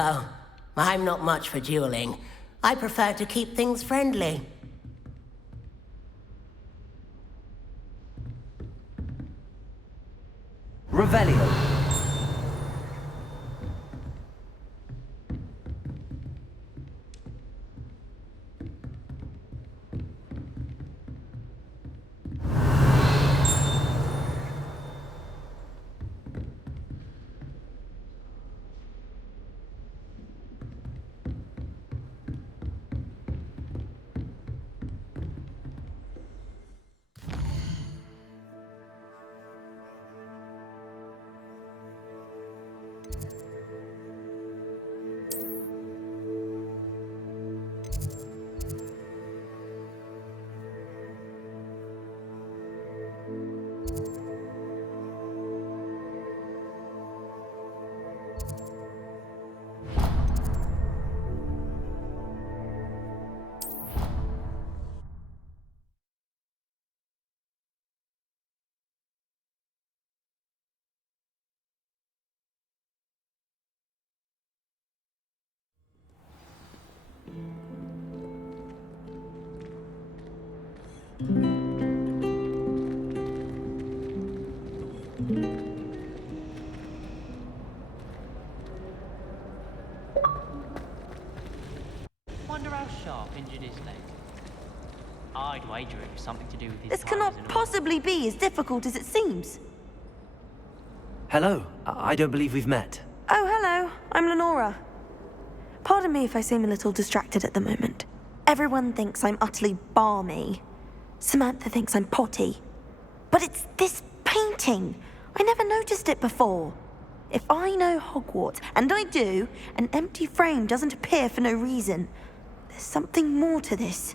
Oh, I'm not much for dueling. I prefer to keep things friendly. Revelio. Wonder how sharp injured his leg. I'd wager it was something to do with his This cannot possibly be as difficult as it seems. Hello. I don't believe we've met. Oh, hello. I'm Lenora. Pardon me if I seem a little distracted at the moment. Everyone thinks I'm utterly balmy. Samantha thinks I'm potty. But it's this painting. I never noticed it before. If I know Hogwarts, and I do, an empty frame doesn't appear for no reason. There's something more to this.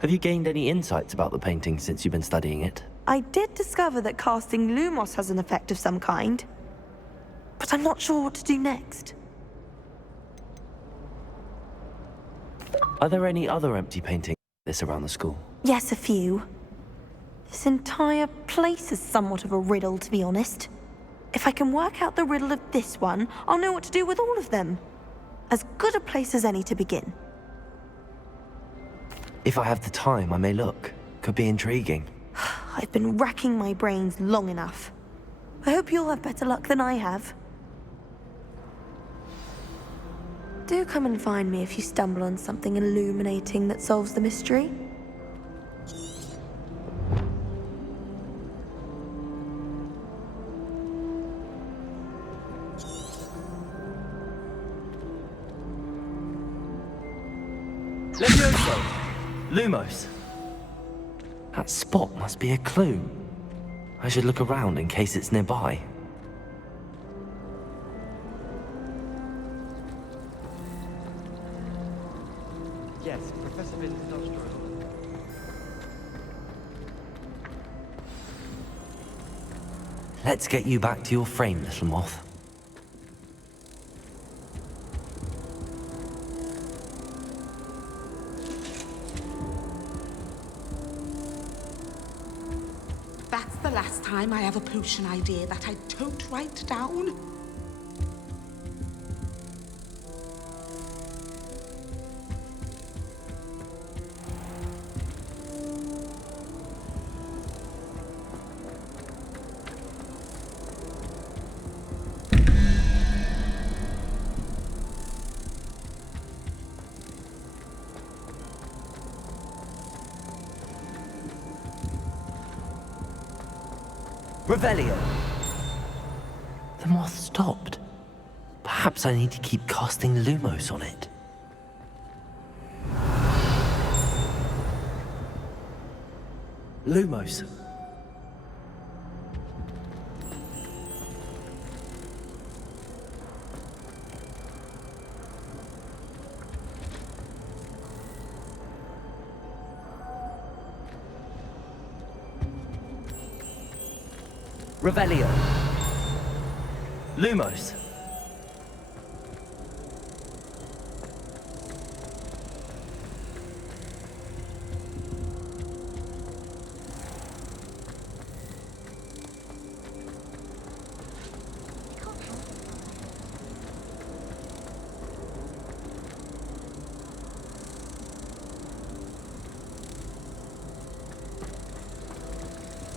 Have you gained any insights about the painting since you've been studying it? I did discover that casting Lumos has an effect of some kind. But I'm not sure what to do next. Are there any other empty paintings like this around the school? Yes, a few. This entire place is somewhat of a riddle, to be honest. If I can work out the riddle of this one, I'll know what to do with all of them. As good a place as any to begin. If I have the time, I may look. Could be intriguing. I've been racking my brains long enough. I hope you'll have better luck than I have. Do come and find me if you stumble on something illuminating that solves the mystery. Levioso! Lumos! That spot must be a clue. I should look around in case it's nearby. Yes, Professor Nostro. Let's get you back to your frame, little moth. That's the last time I have a potion idea that I don't write down. Revelio! The moth stopped. Perhaps I need to keep casting Lumos on it. Lumos. Revelio. Lumos.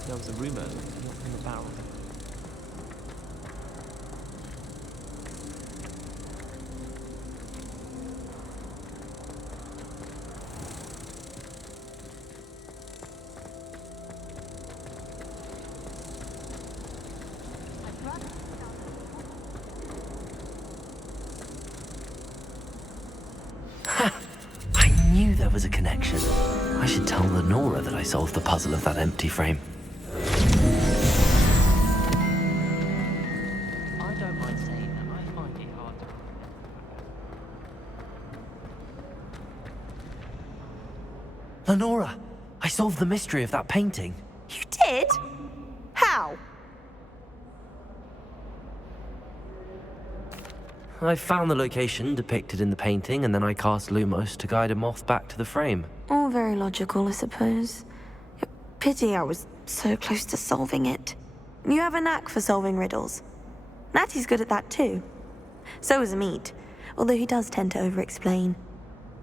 There was a rumour in the barrel. I knew there was a connection. I should tell Lenora that I solved the puzzle of that empty frame. I don't mind saying that I find it hard to... Lenora! I solved the mystery of that painting. You did? How? I found the location depicted in the painting, and then I cast Lumos to guide a moth back to the frame. All very logical, I suppose. Pity I was so close to solving it. You have a knack for solving riddles. Natty's good at that too. So is Amit, although he does tend to over-explain.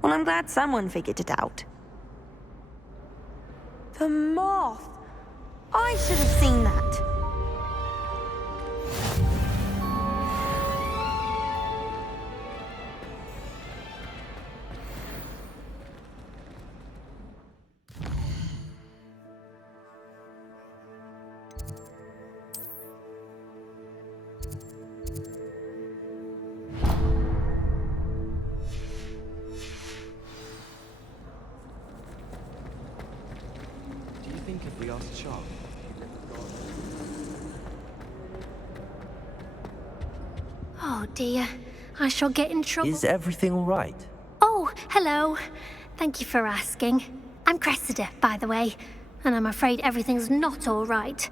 Well, I'm glad someone figured it out. The moth! I should have seen that. Do you think if we asked Sharp, he'd let us go? Oh dear, I shall get in trouble. Is everything all right? Oh, hello. Thank you for asking. I'm Cressida, by the way, and I'm afraid everything's not all right.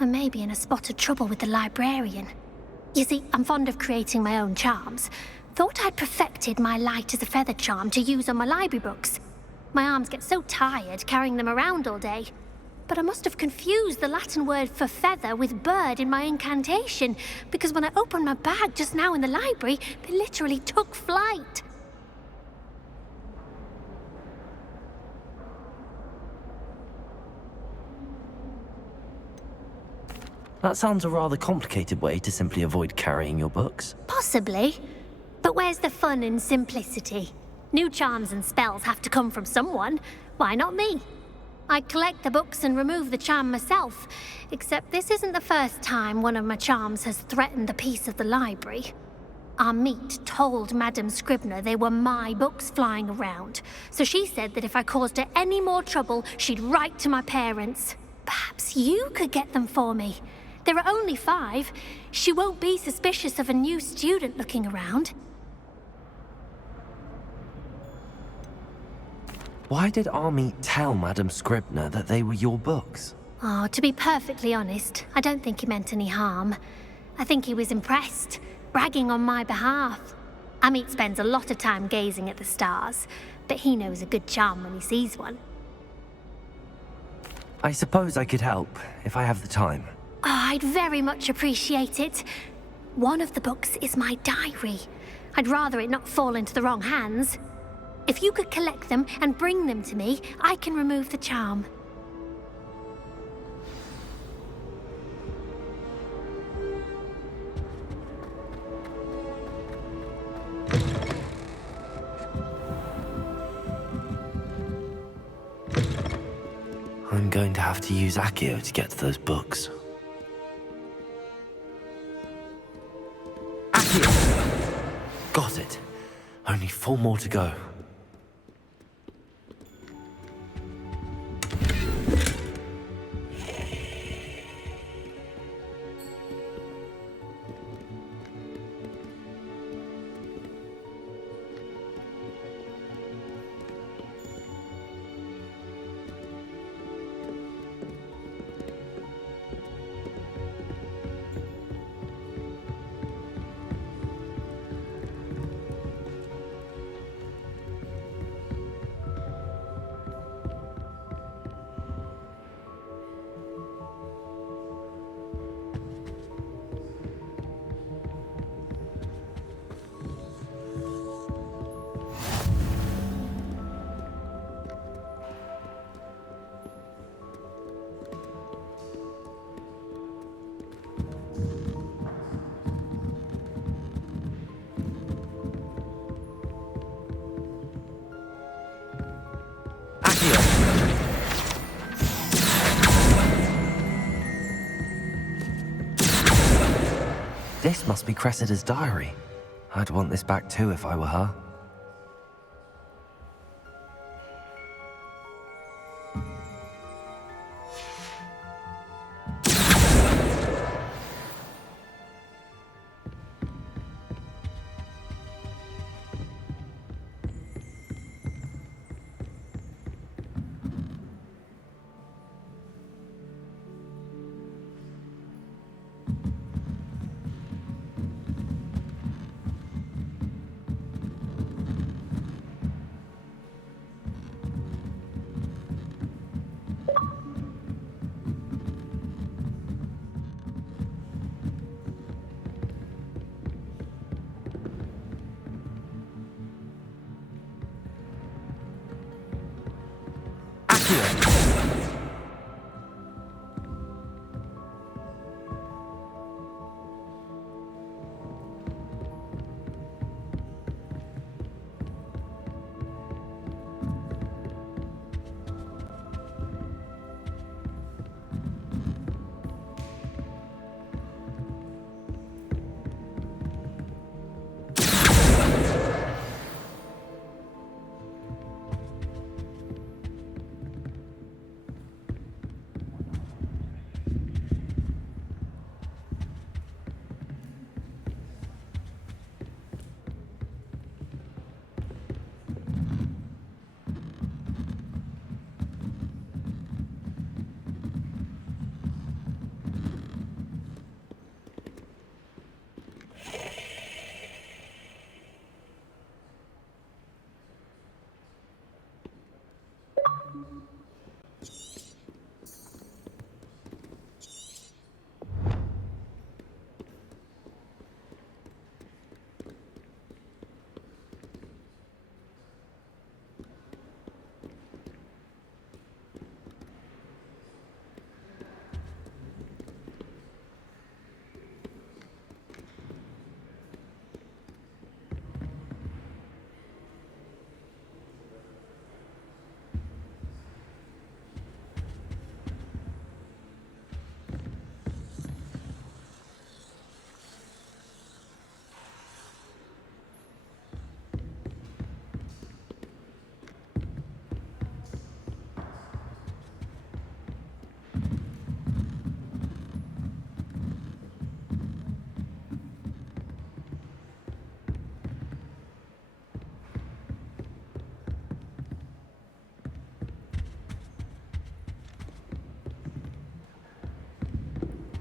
I may be in a spot of trouble with the librarian. You see, I'm fond of creating my own charms. Thought I'd perfected my light as a feather charm to use on my library books. My arms get so tired carrying them around all day. But I must have confused the Latin word for feather with bird in my incantation, because when I opened my bag just now in the library, they literally took flight. That sounds a rather complicated way to simply avoid carrying your books. Possibly. But where's the fun in simplicity? New charms and spells have to come from someone. Why not me? I collect the books and remove the charm myself, except this isn't the first time one of my charms has threatened the peace of the library. Amit told Madame Scribner they were my books flying around, so she said that if I caused her any more trouble, she'd write to my parents. Perhaps you could get them for me. There are only 5. She won't be suspicious of a new student looking around. Why did Army tell Madame Scribner that they were your books? Oh, to be perfectly honest, I don't think he meant any harm. I think he was impressed, bragging on my behalf. Amit spends a lot of time gazing at the stars, but he knows a good charm when he sees one. I suppose I could help, if I have the time. Oh, I'd very much appreciate it. One of the books is my diary. I'd rather it not fall into the wrong hands. If you could collect them and bring them to me, I can remove the charm. I'm going to have to use Accio to get to those books. Accio! Got it. Only 4 more to go. This must be Cressida's diary. I'd want this back too if I were her.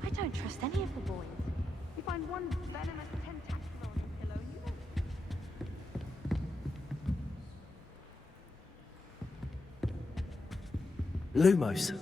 I don't trust any of the boys. You find one venomous tentacle on his pillow, you know. Lumos.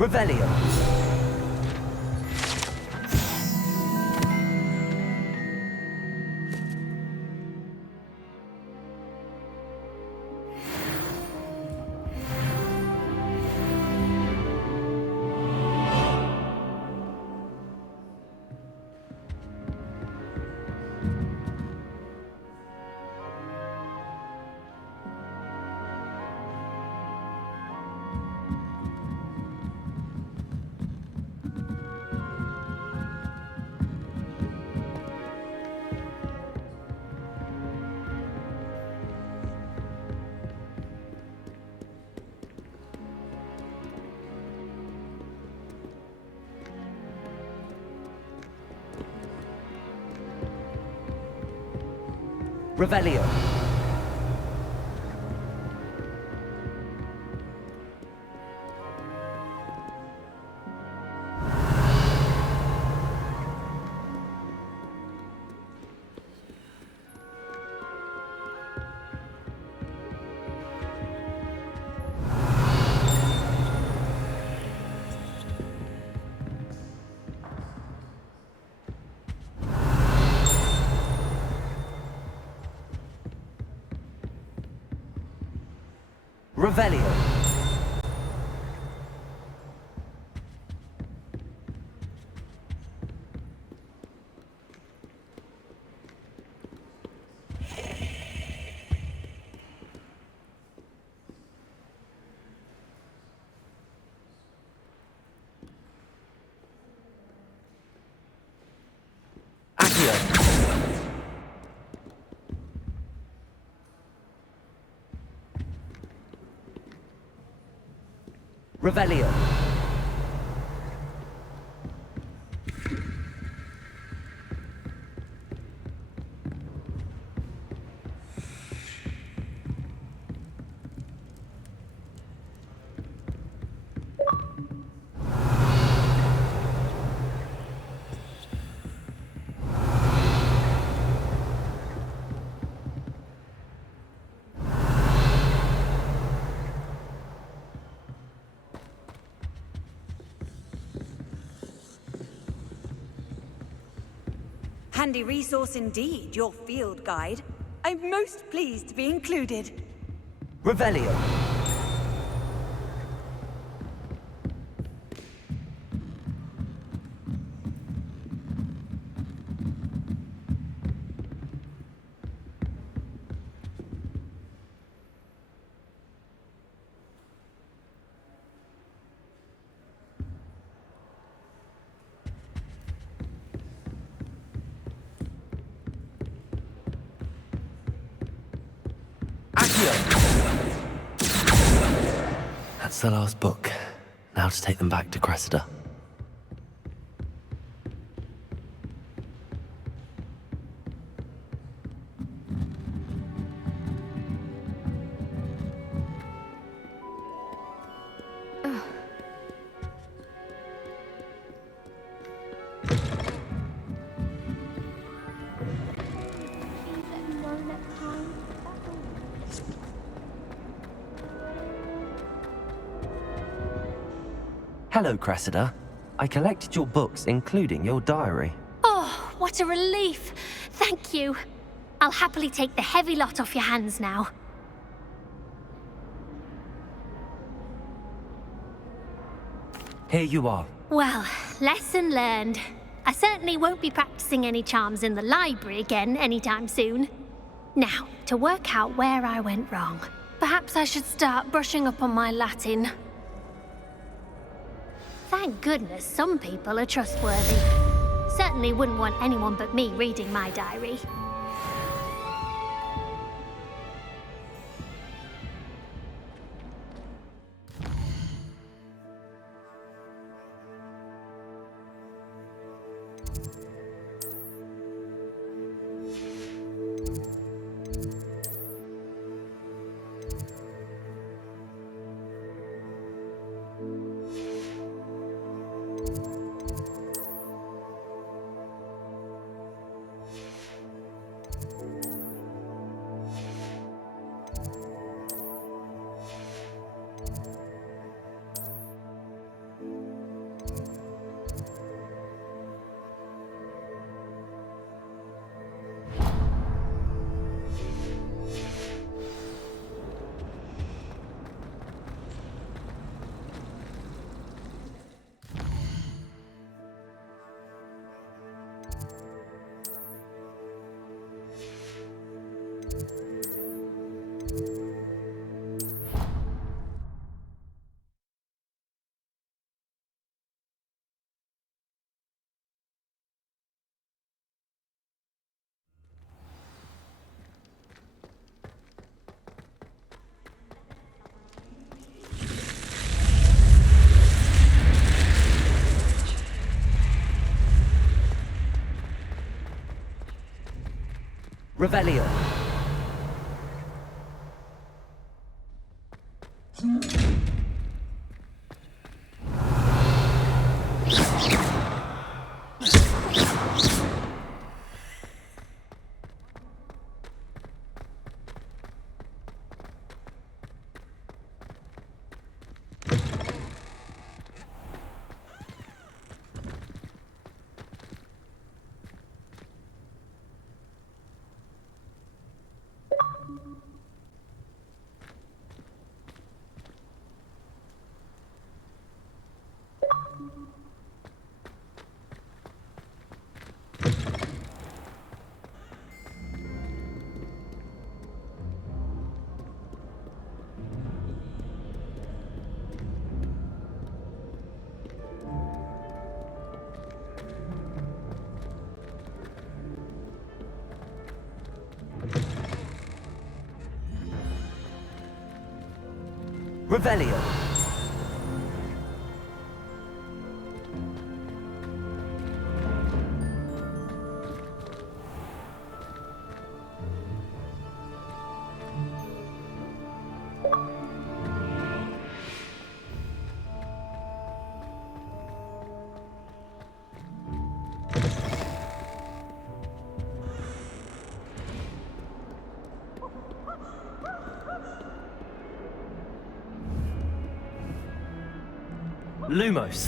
Revelio. Revelio. Revelio. Accio. Revelio. Handy resource indeed, your field guide. I'm most pleased to be included. Revelio. That's the last book. Now to take them back to Cressida. Hello, Cressida. I collected your books, including your diary. Oh, what a relief. Thank you. I'll happily take the heavy lot off your hands now. Here you are. Well, lesson learned. I certainly won't be practicing any charms in the library again anytime soon. Now, to work out where I went wrong. Perhaps I should start brushing up on my Latin. Thank goodness some people are trustworthy. Certainly wouldn't want anyone but me reading my diary. Revelio. Revelio. Lumos.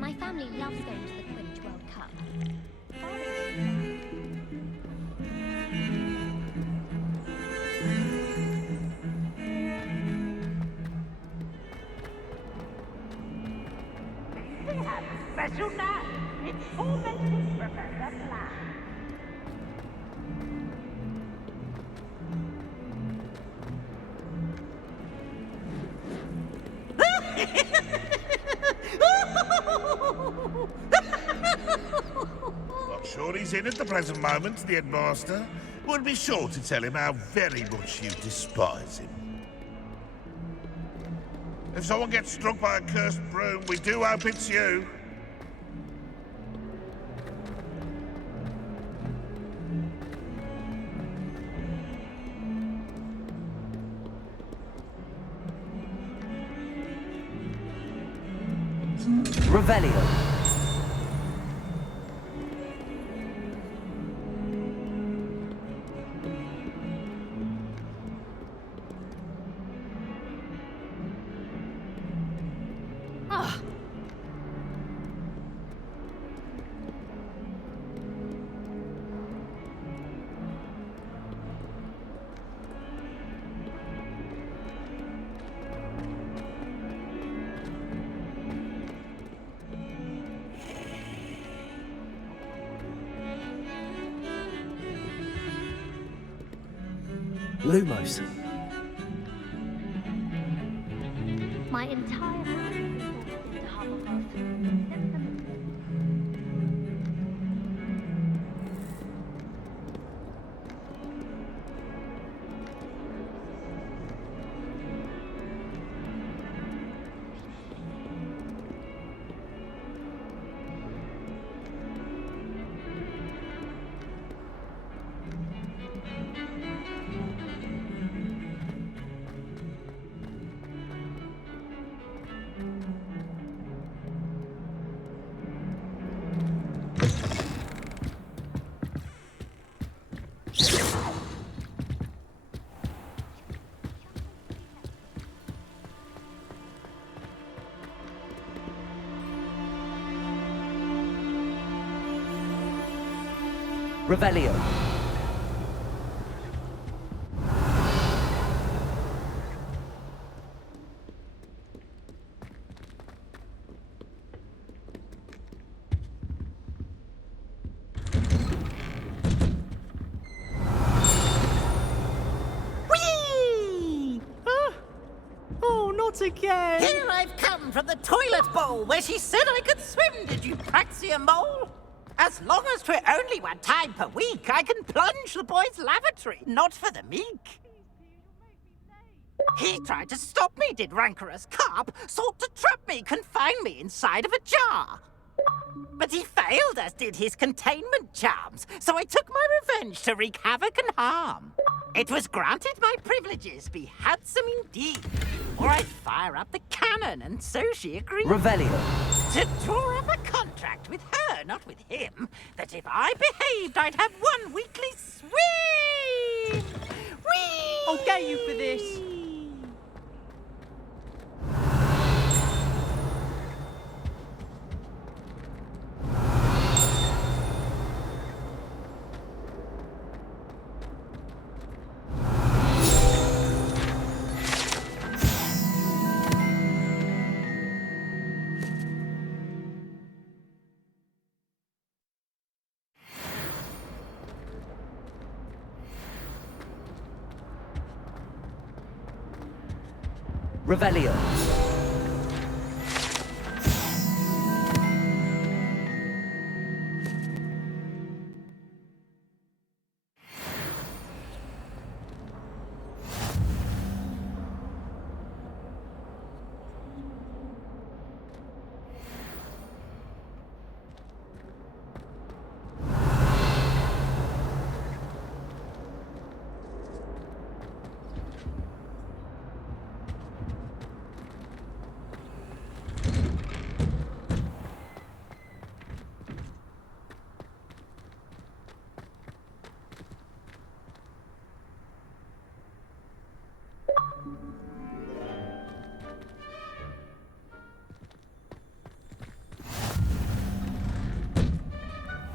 My family loves going to the Quidditch World Cup. Special night. It's tormenting Professor Black. Not sure he's in at the present moment, the headmaster. Would be sure to tell him how very much you despise him. If someone gets struck by a cursed broom, we do hope it's you. Revelio. Lumos. My entire family is forced into Hufflepuff. Revelio. Whee! Oh, not Not again! Here I've come from the toilet bowl where she said I could swim, did you praxia mole? As long as 'twere only one time per week, I can plunge the boy's lavatory, not for the meek. He tried to stop me, did rancorous carp, sought to trap me, confine me inside of a jar. But he failed, as did his containment charms, so I took my revenge to wreak havoc and harm. It was granted my privileges be handsome indeed, or I'd fire up the cannon, and so she agreed. Revelio. To draw up a contract with her, not with him, that if I behaved, I'd have one weekly swim. Whee! I'll get you for this. Revelio.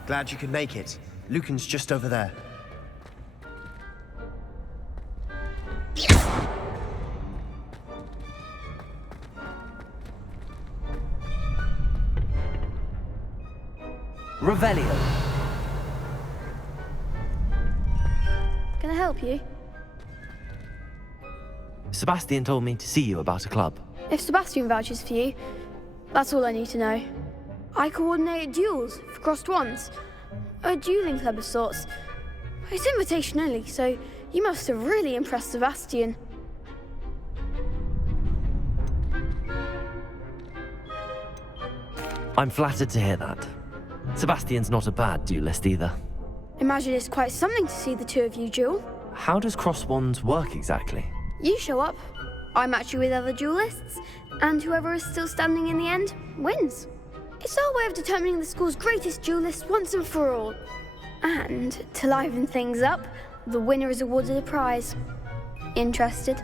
Glad you could make it. Lucan's just over there. Revelio. Can I help you? Sebastian told me to see you about a club. If Sebastian vouches for you, that's all I need to know. I coordinate duels for crossed wands. A dueling club of sorts. It's invitation only, so you must have really impressed Sebastian. I'm flattered to hear that. Sebastian's not a bad duelist either. Imagine it's quite something to see the two of you duel. How does cross wands work exactly? You show up, I match you with other duelists, and whoever is still standing in the end wins. It's our way of determining the school's greatest duelist once and for all. And to liven things up, the winner is awarded a prize. Interested?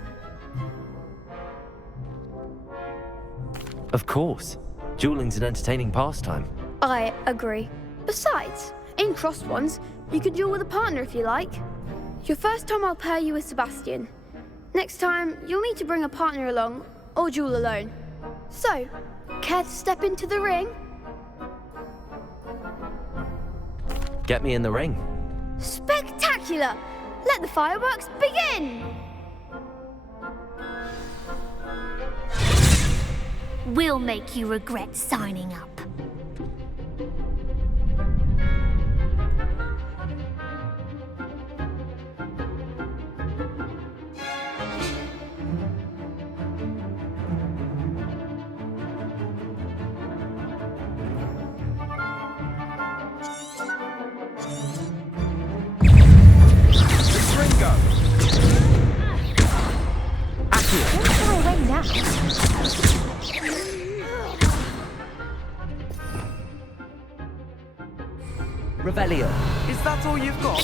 Of course. Dueling's an entertaining pastime. I agree. Besides, in crossed ones, you can duel with a partner if you like. Your first time I'll pair you with Sebastian. Next time, you'll need to bring a partner along, or duel alone. So, care to step into the ring? Get me in the ring. Spectacular! Let the fireworks begin! We'll make you regret signing up. Revelio. Is that all you've got?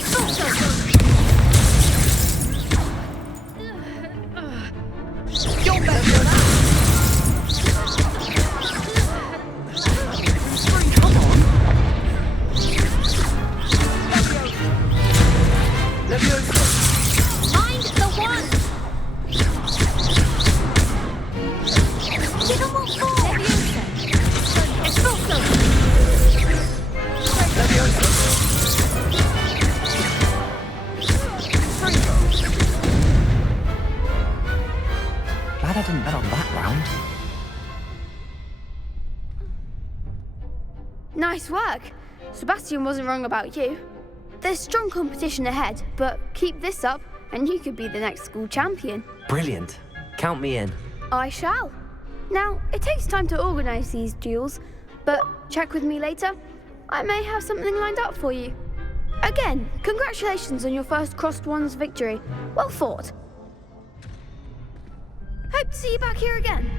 You're better than Come on! Leviosa! Mind the one! Little more forward! Expulso! glad I didn't bet on that round. Nice work. Sebastian wasn't wrong about you. There's strong competition ahead, but keep this up and you could be the next school champion. Brilliant. Count me in. I shall. Now, it takes time to organise these duels, but check with me later. I may have something lined up for you. Again, congratulations on your first Crossed Wands victory. Well fought. Hope to see you back here again.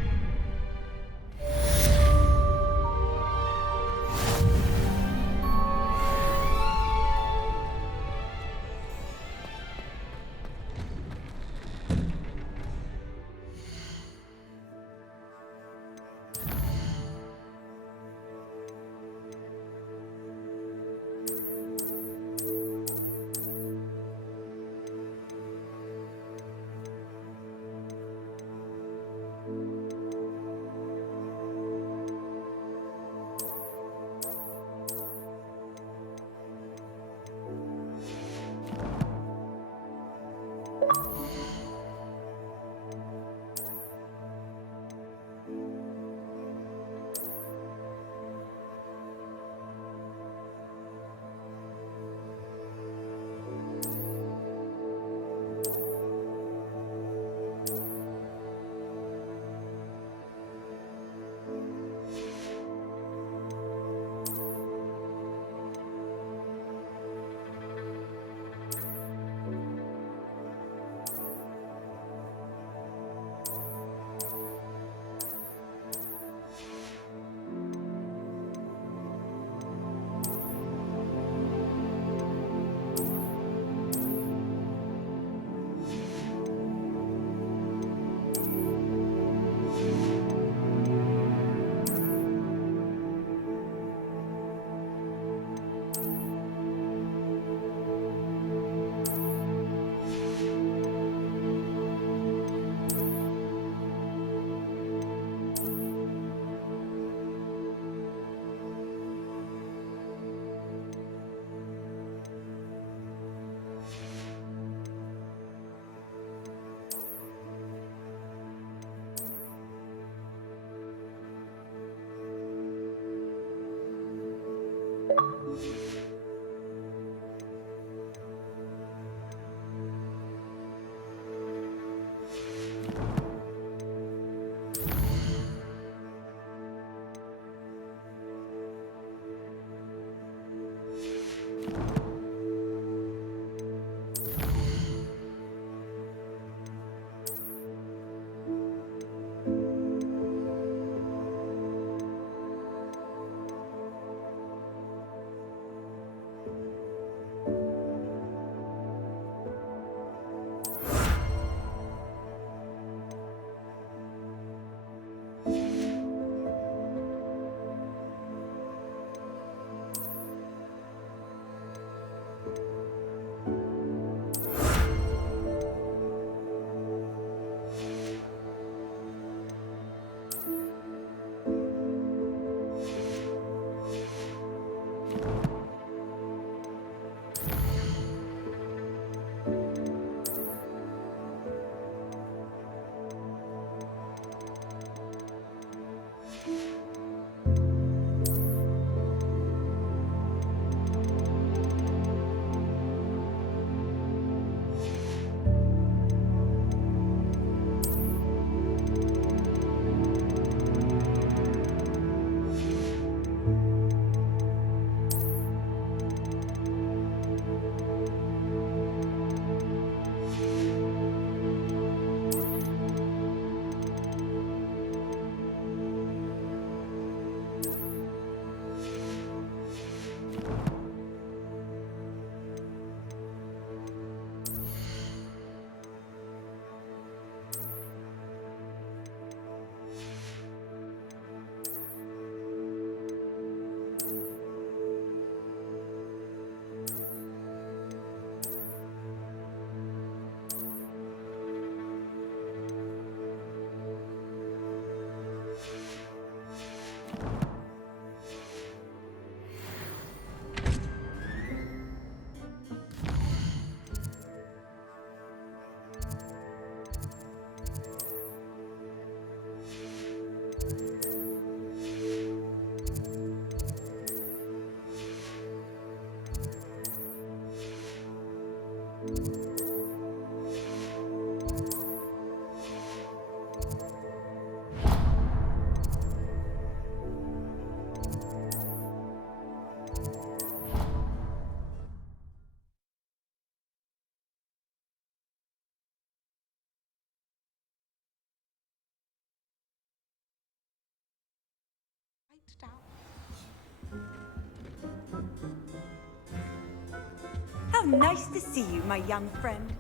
How nice to see you, my young friend.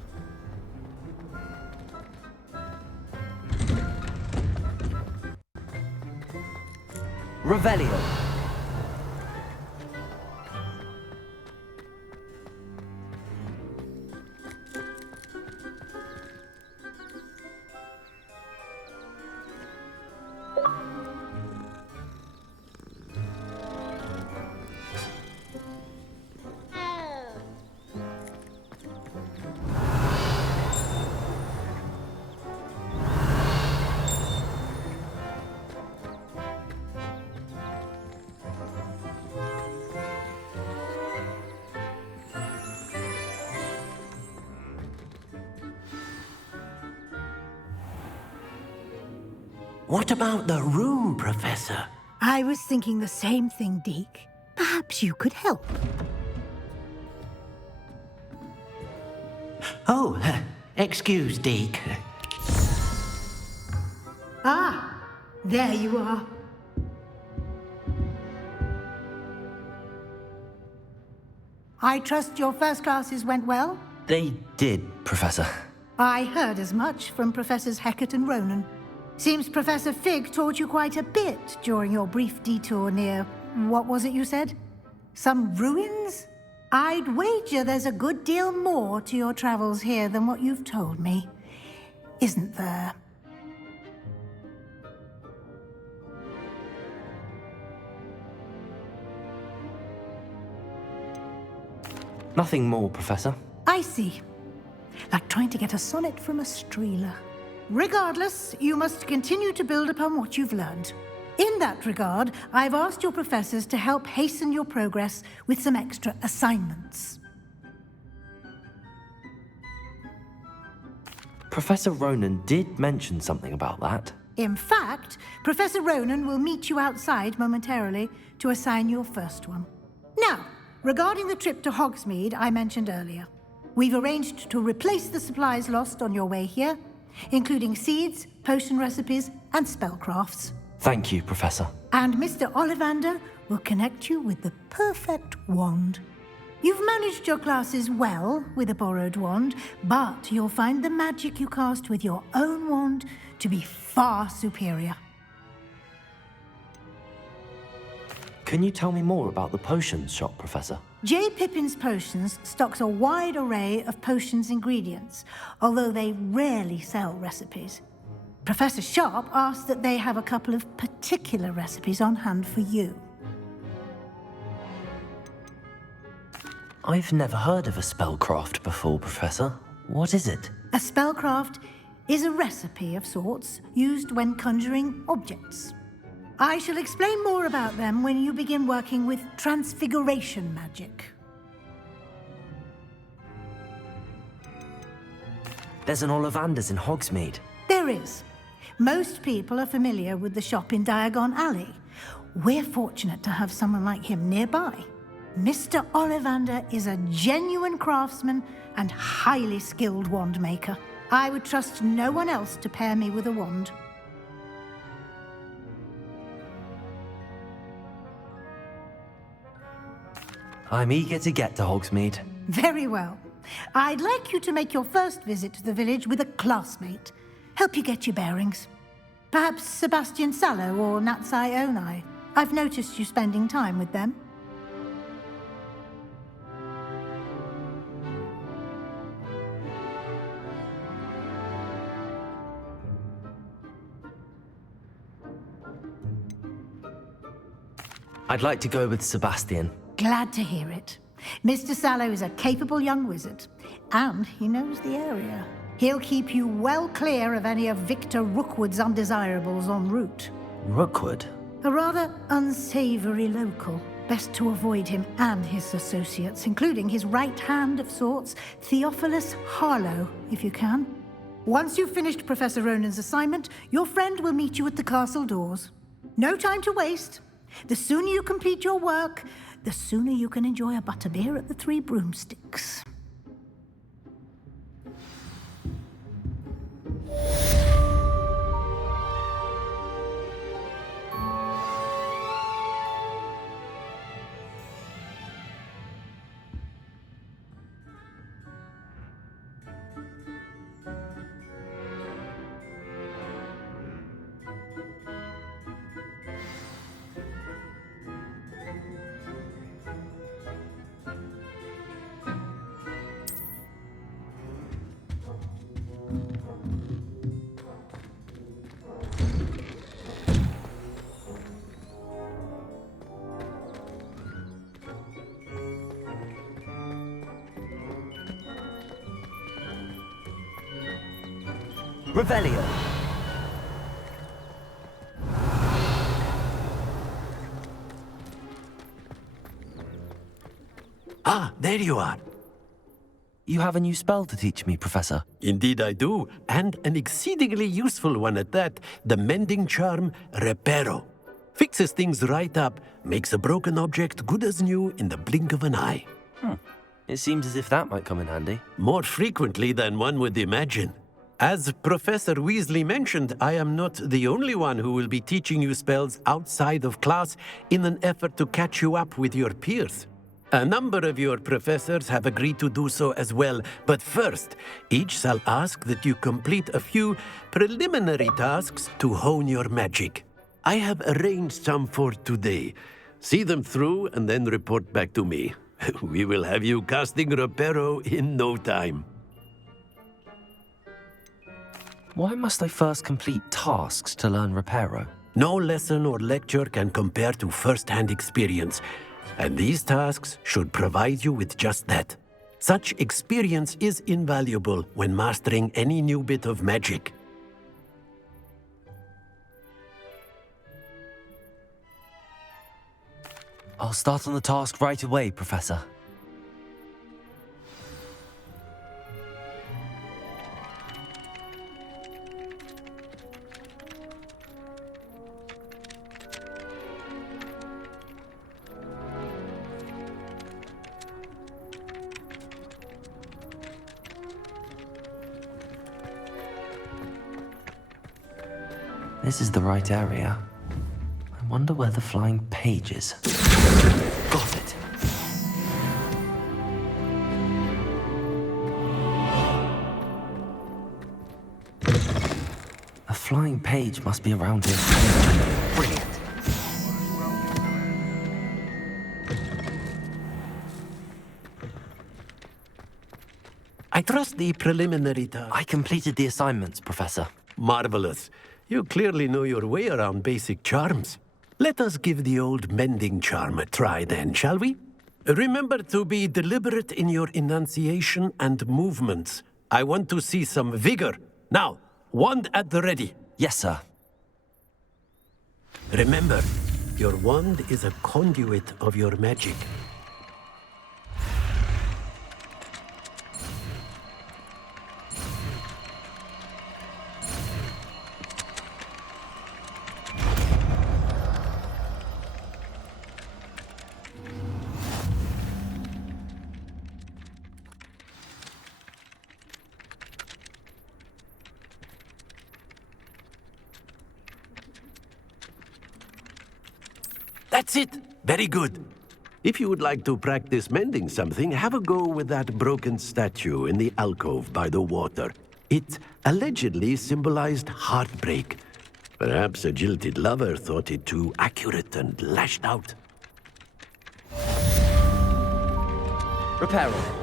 Revelio. What about the room, Professor? I was thinking the same thing, Deke. Perhaps you could help. Oh, excuse, Deke. Ah, there you are. I trust your first classes went well? They did, Professor. I heard as much from Professors Hecat and Ronen. Seems Professor Fig taught you quite a bit during your brief detour near... what was it you said? Some ruins? I'd wager there's a good deal more to your travels here than what you've told me. Isn't there? Nothing more, Professor. I see. Like trying to get a sonnet from a streeler. Regardless, you must continue to build upon what you've learned. In that regard, I've asked your professors to help hasten your progress with some extra assignments. Professor Ronen did mention something about that. In fact, Professor Ronen will meet you outside momentarily to assign your first one. Now, regarding the trip to Hogsmeade I mentioned earlier, we've arranged to replace the supplies lost on your way here, including seeds, potion recipes, and spellcrafts. Thank you, Professor. And Mr. Ollivander will connect you with the perfect wand. You've managed your classes well with a borrowed wand, but you'll find the magic you cast with your own wand to be far superior. Can you tell me more about the potions shop, Professor? J. Pippin's Potions stocks a wide array of potions ingredients, although they rarely sell recipes. Professor Sharp asked that they have a couple of particular recipes on hand for you. I've never heard of a spellcraft before, Professor. What is it? A spellcraft is a recipe of sorts used when conjuring objects. I shall explain more about them when you begin working with transfiguration magic. There's an Ollivander's in Hogsmeade. There is. Most people are familiar with the shop in Diagon Alley. We're fortunate to have someone like him nearby. Mr. Ollivander is a genuine craftsman and highly skilled wand maker. I would trust no one else to pair me with a wand. I'm eager to get to Hogsmeade. Very well. I'd like you to make your first visit to the village with a classmate. Help you get your bearings. Perhaps Sebastian Sallow or Natsai Onai. I've noticed you spending time with them. I'd like to go with Sebastian. Glad to hear it. Mr. Sallow is a capable young wizard, and he knows the area. He'll keep you well clear of any of Victor Rookwood's undesirables en route. Rookwood? A rather unsavory local. Best to avoid him and his associates, including his right hand of sorts, Theophilus Harlow, if you can. Once you've finished Professor Ronen's assignment, your friend will meet you at the castle doors. No time to waste. The sooner you complete your work, the sooner you can enjoy a butterbeer at the Three Broomsticks. Revelio. Ah, there you are. You have a new spell to teach me, Professor. Indeed I do, and an exceedingly useful one at that. The mending charm, Reparo. Fixes things right up, makes a broken object good as new in the blink of an eye. It seems as if that might come in handy. More frequently than one would imagine. As Professor Weasley mentioned, I am not the only one who will be teaching you spells outside of class in an effort to catch you up with your peers. A number of your professors have agreed to do so as well, but first, each shall ask that you complete a few preliminary tasks to hone your magic. I have arranged some for today. See them through and then report back to me. We will have you casting Reparo in no time. Why must I first complete tasks to learn Reparo? No lesson or lecture can compare to first-hand experience, and these tasks should provide you with just that. Such experience is invaluable when mastering any new bit of magic. I'll start on the task right away, Professor. This is the right area. I wonder where the flying page is. Got it. A flying page must be around here. Brilliant. I trust the preliminary task. I completed the assignments, Professor. Marvelous. You clearly know your way around basic charms. Let us give the old mending charm a try then, shall we? Remember to be deliberate in your enunciation and movements. I want to see some vigor. Now, wand at the ready. Yes, sir. Remember, your wand is a conduit of your magic. That's it! Very good. If you would like to practice mending something, have a go with that broken statue in the alcove by the water. It allegedly symbolized heartbreak. Perhaps a jilted lover thought it too accurate and lashed out. Reparo.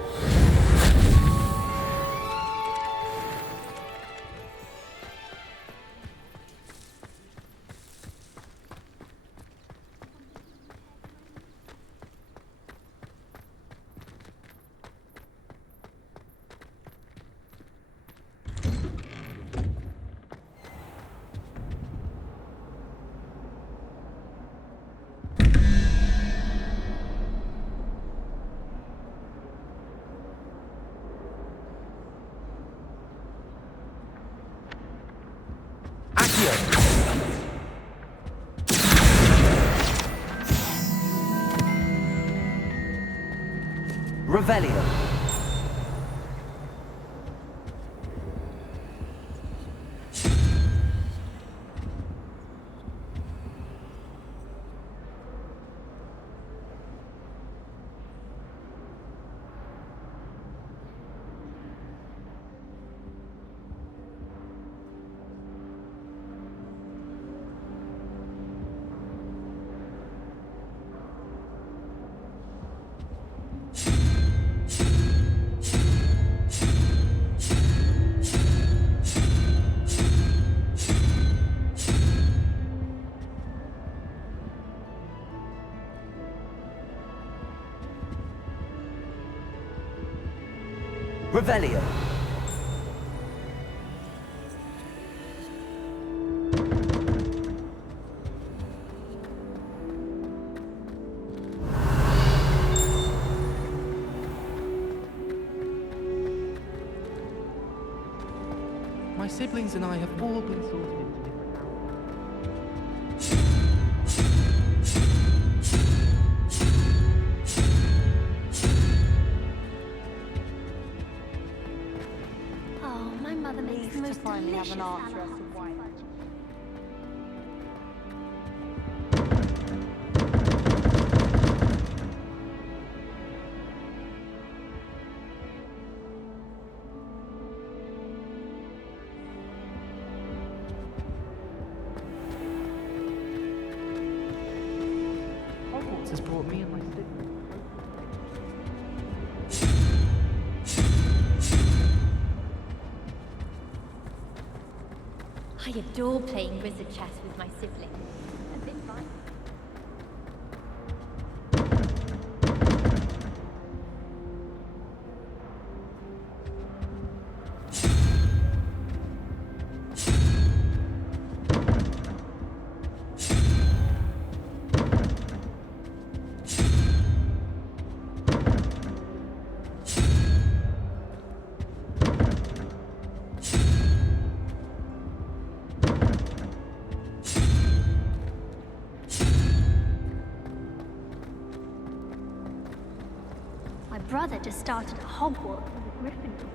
Revelio. Revelio. siblings and I have all been sorted into different Oh, my mother makes the most delicious salad. Hogwarts has brought me and my siblings. I adore playing wizard chess with my siblings. A bit fun. My brother just started at Hogwarts as a Gryffindor.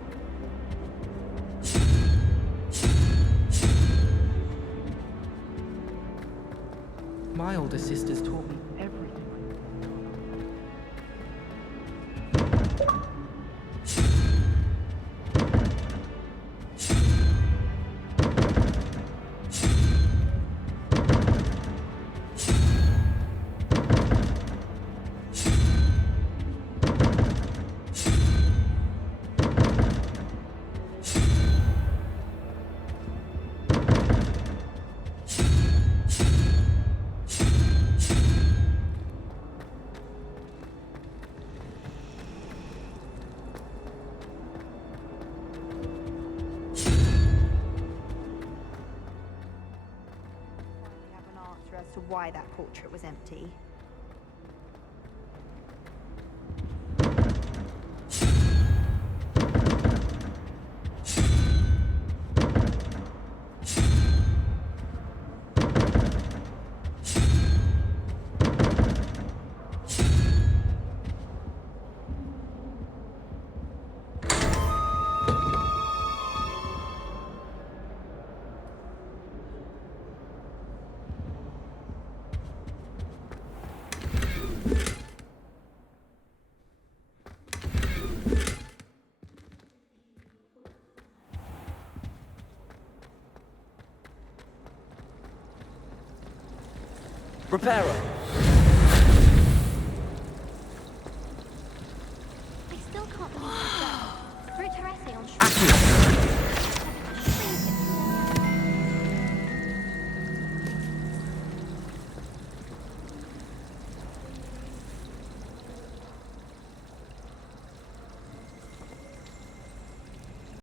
My older sisters taught me everything. As to why that portrait was empty. Prepare her.